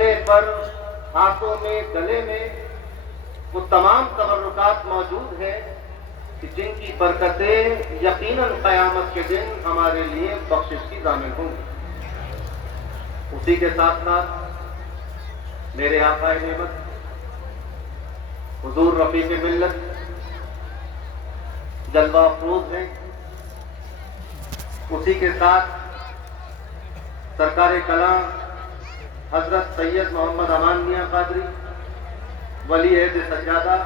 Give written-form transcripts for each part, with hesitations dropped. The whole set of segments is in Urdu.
سینے پر، ہاتھوں میں، گلے میں وہ تمام تبرکات موجود ہیں کہ جن کی برکتیں یقیناً قیامت کے دن ہمارے لیے بخشش کی ضامن ہوں گی۔ اسی کے ساتھ ساتھ میرے آقا نعمت حضور رفیق ملت جلوہ افروز ہیں، اسی کے ساتھ سرکار کلام حضرت سید محمد امان میاں قادری ولی عہد سجادہ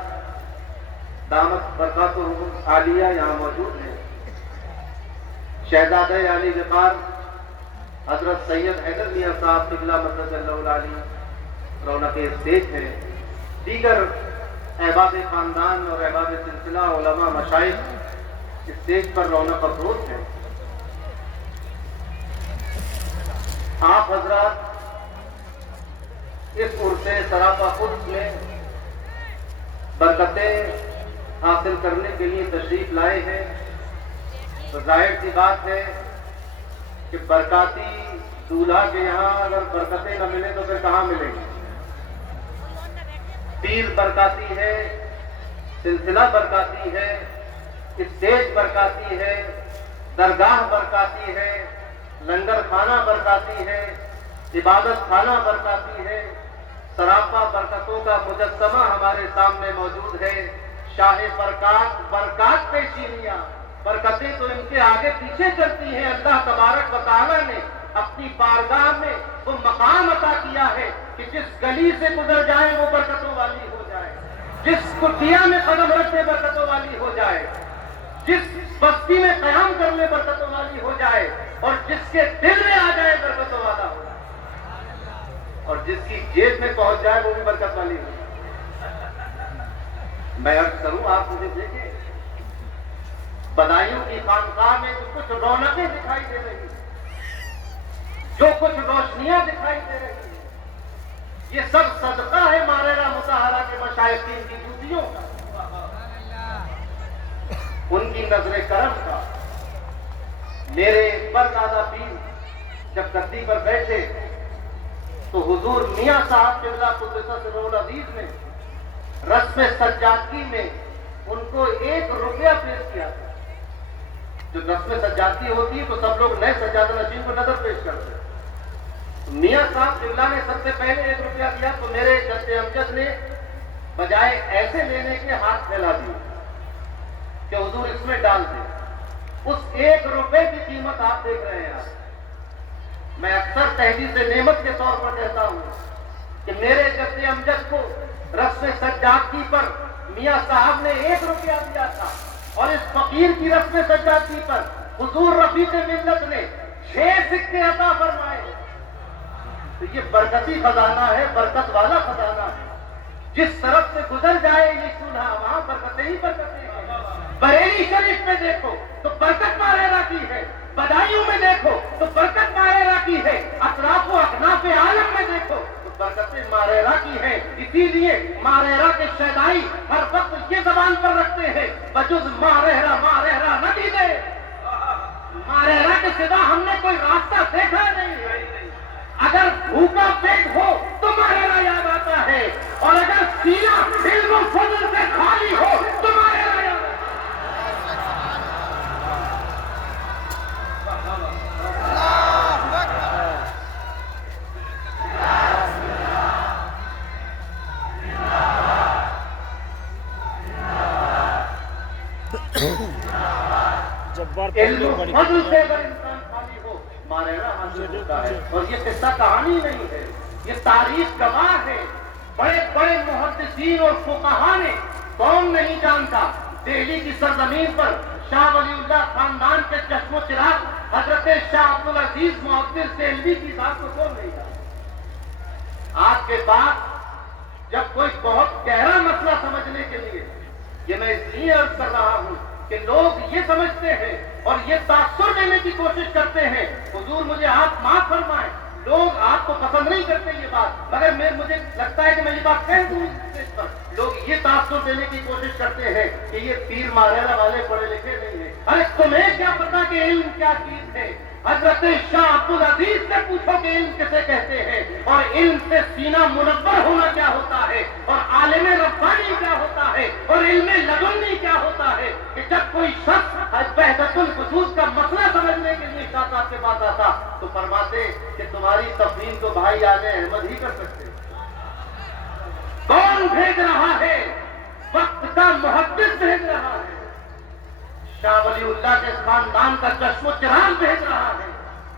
دامت برکاتہم عالیہ یہاں موجود ہیں، شہزادہ علی وقار حضرت سید حیدر میاں صاحب قبلہ مدد اللہ العالی رونق اسٹیج ہیں، دیگر احباب خاندان اور احباب سلسلہ علماء مشائخ اسٹیج پر رونق افروز ہیں۔ آپ حضرات اس عرص سراپا قدس میں برکتیں حاصل کرنے کے لیے تشریف لائے ہیں، تو ظاہر سی بات ہے کہ برکاتی دولہا کے یہاں اگر برکتیں نہ ملیں تو پھر کہاں ملیں گی؟ پیر برکاتی ہے، سلسلہ برکاتی ہے، اسٹیج برکاتی ہے، درگاہ برکاتی ہے، لنگر خانہ برکاتی ہے، عبادت خانہ برکاتی ہے، سراپا برکتوں کا مجسمہ ہمارے سامنے موجود ہے۔ شاہ برکات، برکات پیشینیاں، برکتیں تو ان کے آگے پیچھے چلتی ہیں۔ اللہ تبارک و تعالیٰ نے اپنی بارگاہ میں وہ مقام عطا کیا ہے کہ جس گلی سے گزر جائے وہ برکتوں والی ہو جائے، جس کٹیا میں قدم رکھے برکتوں والی ہو جائے، جس بستی میں قیام کر لے برکتوں والی ہو جائے، اور جس کے دل میں آ جائے برکتوں والا ہو جائے، اور جس کی جیب میں پہنچ جائے وہ بھی برکت والی ہو جائے۔ میں عرض کروں، آپ مجھے دیکھیں، بدایوں کی خانقاہ میں جو کچھ رونقیں دکھائی دے رہی ہیں، جو کچھ روشنیاں دکھائی دے رہی ہیں، یہ سب صدقہ ہے ماررہ مطہرہ کے مشائخین کی جوتیوں کا، ان کی نظر کرم کا۔ میرے پردادا پیر جب گدی پر بیٹھے تو حضور میاں صاحب قبلہ قدس سرور العزیز نے رسم سجادگی میں ان کو 1 روپیہ پیش کیا تھا۔ جو رسم سجادگی ہوتی ہے تو سب لوگ نئے سجادہ نشین کو نظر پیش کرتے ہیں، میاں صاحب قبلہ نے سب سے پہلے 1 روپیہ دیا تو میرے جد امجد نے بجائے ایسے لینے کے ہاتھ پھیلا دیے کہ حضور اس میں ڈال دیں۔ اس 1 روپے کی قیمت آپ دیکھ رہے ہیں۔ آپ، میں اکثر تحدیث نعمت کے طور پر کہتا ہوں کہ میرے جد امجد کو رسم سجادگی پر میاں صاحب نے 1 روپیہ دیا تھا، اور اس فقیر کی رسم سجادگی پر حضور رفیق ملت نے 6 سکے عطا فرمائے۔ تو یہ برکتی خزانہ ہے، برکت والا خزانہ ہے۔ جس طرف سے گزر جائے یہ چولہا وہاں برکتیں ہی برکتیں ہیں۔ بریلی شریف میں دیکھو تو برکت ماررہ کی ہے، بدایوں میں دیکھو تو برکت ماررہ کی ہے، اطراف و اکناف عالم میں دیکھو تو برکتیں ماررہ کی ہیں۔ اسی لیے ماررہ کے شیدائی ہر وقت یہ زبان پر رکھتے ہیں، بجز ماررہ ماررہ نہ دیدے، ماررہ کے سوا ہم نے کوئی راستہ دیکھا نہیں۔ اگر بھوکا پیٹ ہو تو ماررہ یاد آتا ہے، اور اگر سینہ علم و فضل سے خالی ہو تو ماررہ یاد آتا ہے۔ علم و فضل سے اگر انسان خالی ہو ماررہ حاصل ہوتا ہے۔ اور یہ قصہ کہانی نہیں ہے، یہ تاریخ گواہ ہے۔ بڑے بڑے محدثین اور فقہا نے، کون نہیں جانتا، دہلی کی سرزمین پر شاہ ولی اللہ خاندان کے چشم و چراغ حضرت شاہ عبدالعزیز معطر سیلوی کی ذات کو کون نہیں جانتا۔ آج کے بعد جب کوئی بہت گہرا مسئلہ سمجھنے کے لیے، یہ میں اس لیے عرض کر رہا ہوں کہ لوگ یہ سمجھتے ہیں اور یہ تاثر دینے کی کوشش کرتے ہیں، حضور مجھے آپ معاف فرمائیں، لوگ آپ کو پسند نہیں کرتے یہ بات، مگر مجھے لگتا ہے کہ میں یہ بات کہہ دوں اس اسٹیج پر، لوگ یہ تاثر دینے کی کوشش کرتے ہیں کہ یہ پیر ماررہ والے پڑھے لکھے نہیں ہیں۔ ارے تمہیں کیا پتا کہ علم کیا چیز ہے؟ حضرت شاہ عبد العزیز سے پوچھو کہ علم کسے کہتے ہیں، اور علم سے سینہ منور ہونا کیا ہوتا ہے، اور عالم ربانی کیا ہوتا ہے، اور علم لدنی کیا ہوتا ہے، کہ جب کوئی شخص وحدت الوجود کا مسئلہ سمجھنے کے لیے شاہ صاحب کے پاس آتا تو فرماتے کہ تمہاری تفہیم تو بھائی آل احمد ہی کر سکتے۔ کون بھیج رہا ہے؟ وقت کا محدث بھیج رہا ہے، شاہ ولی اللہ کے خاندان کا چشم و چراغ بھیج رہا ہے،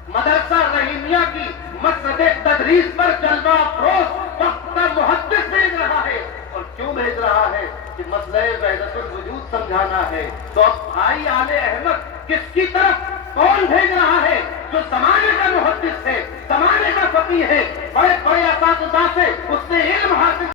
مدرسہ رحیمیہ کی مسجد تدریس پر جلوہ افروز وقت کا محدث بھیج رہا ہے۔ اور کیوں بھیج رہا ہے؟ کہ مسئلہ وحدت الوجود سمجھانا ہے۔ تو اب بھائی آل احمد کس کی طرف کون بھیج رہا ہے؟ جو زمانے کا محدث ہے، زمانے کا فقیہ ہے، بڑے بڑے اساتذہ سے اس نے علم حاصل